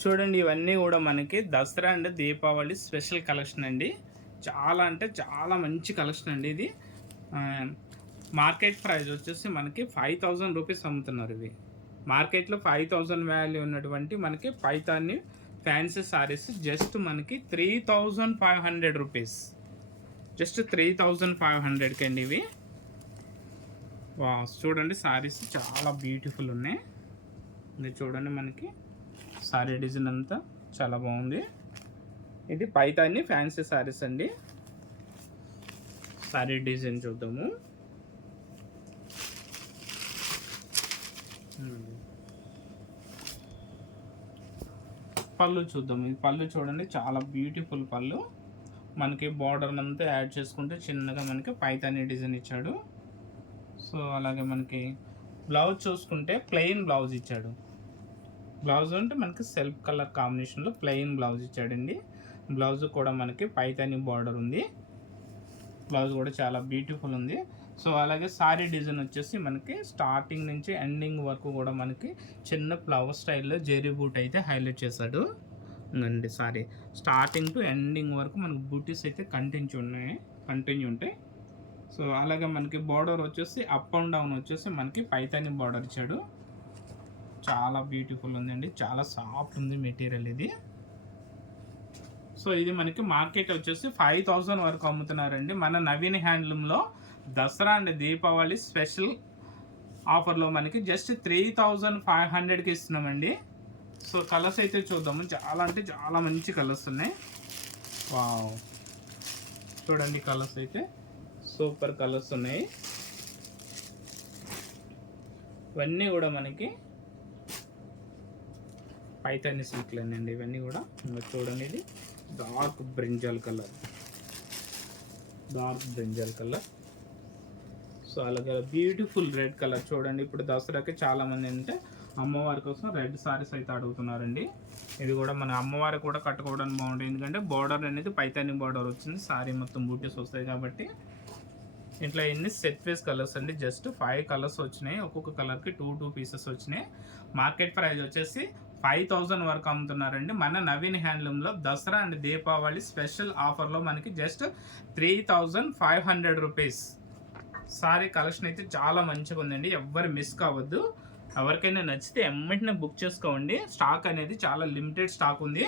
చూడండి ఇవన్నీ కూడా మనకి Dasara and Deepavali special collection అండి. చాలా అంటే చాలా మంచి కలెక్షన్ అండి ఇది. మార్కెట్ ప్రైస్ వచ్చేసి మనకి 5000 రూపీస్ అమ్ముతున్నారు ఇవి. మార్కెట్లో 5000 వాల్యూ ఉన్నటువంటి మనకి పైతాని ఫ్యాన్సీ సారీస్ జస్ట్ మనకి 3500 రూపీస్. జస్ట్ 3500కి అండి ఇవి. వా చూడండి సారీస్ చాలా బ్యూటిఫుల్ ఉన్నాయి. ఇది చూడండి మనకి సారీ డిజైన్ అంతా చాలా బాగుంది. ఇది పైతాని ఫ్యాన్సీ సారీస్ అండి. సారీ డిజైన్ చూద్దాము. పళ్ళు చూద్దాం. ఇది పళ్ళు చూడండి చాలా బ్యూటిఫుల్ పళ్ళు. మనకి బార్డర్ అంతా యాడ్ చేసుకుంటే చిన్నగా మనకి పైతాని డిజైన్ ఇచ్చాడు. సో అలాగే మనకి బ్లౌజ్ చూసుకుంటే ప్లెయిన్ బ్లౌజ్ ఇచ్చాడు. బ్లౌజ్ అంటే మనకి సెల్ఫ్ కలర్ కాంబినేషన్లో ప్లెయిన్ బ్లౌజ్ ఇచ్చాడండి. బ్లౌజ్ కూడా మనకి పైతాని బార్డర్ ఉంది. బ్లౌజ్ కూడా చాలా బ్యూటిఫుల్ ఉంది. సో అలాగే సారీ డిజైన్ వచ్చేసి మనకి స్టార్టింగ్ నుంచి ఎండింగ్ వరకు కూడా మనకి చిన్న ఫ్లవర్ స్టైల్లో జెరీ బూట్ అయితే హైలైట్ చేశాడు అండి. సారీ స్టార్టింగ్ టు ఎండింగ్ వరకు మనకి బూటీస్ అయితే కంటిన్యూ ఉంటాయి. సో అలాగే మనకి బార్డర్ వచ్చేసి అప్ అండ్ డౌన్ వచ్చేసి మనకి పైతాని బార్డర్ ఇచ్చాడు. చాలా బ్యూటిఫుల్ ఉందండి. చాలా సాఫ్ట్ ఉంది మెటీరియల్ ఇది. సో ఇది మనకి మార్కెట్ వచ్చేసి 5000 వరకు అమ్ముతున్నారండి. మన నవీన్ హ్యాండ్లూమ్లో దసరా అండ్ దీపావళి స్పెషల్ ఆఫర్లో మనకి జస్ట్ 3500కి ఇస్తున్నామండి. సో కలర్స్ అయితే చూద్దాము. చాలా అంటే చాలా మంచి కలర్స్ ఉన్నాయి. వావ్ చూడండి కలర్స్ అయితే సూపర్ కలర్స్ ఉన్నాయి. ఇవన్నీ కూడా మనకి పైతాని సిల్క్లేనండి. ఇవన్నీ కూడా చూడండి. ఇది డార్క్ బ్రింజల్ కలర్. సో అలాగే బ్యూటిఫుల్ రెడ్ కలర్ చూడండి. ఇప్పుడు దసరాకి చాలామంది అంటే అమ్మవారి కోసం రెడ్ సారీస్ అయితే అడుగుతున్నారండి. ఇది కూడా మన అమ్మవారికి కూడా కట్టుకోవడానికి బాగుంటుంది. ఎందుకంటే బార్డర్ అనేది పైతాని బార్డర్ వచ్చింది. సారీ మొత్తం బూటీస్ వస్తాయి కాబట్టి. ఇంట్లో ఎన్ని సెట్ వేస్ కలర్స్ అండి. జస్ట్ 5 కలర్స్ వచ్చినాయి. ఒక్కొక్క కలర్కి 2 పీసెస్ వచ్చినాయి. మార్కెట్ ప్రైస్ వచ్చేసి 5000 వరకు అమ్ముతున్నారండి. మన నవీన్ హ్యాండ్లూమ్లో దసరా అండ్ దీపావళి స్పెషల్ ఆఫర్లో మనకి జస్ట్ 3500 రూపీస్. సారీ కలెక్షన్ అయితే చాలా మంచిగా ఉందండి. ఎవ్వరు మిస్ కావద్దు. ఎవరికైనా నచ్చితే వెంటనే బుక్ చేసుకోండి. స్టాక్ అనేది చాలా లిమిటెడ్ స్టాక్ ఉంది.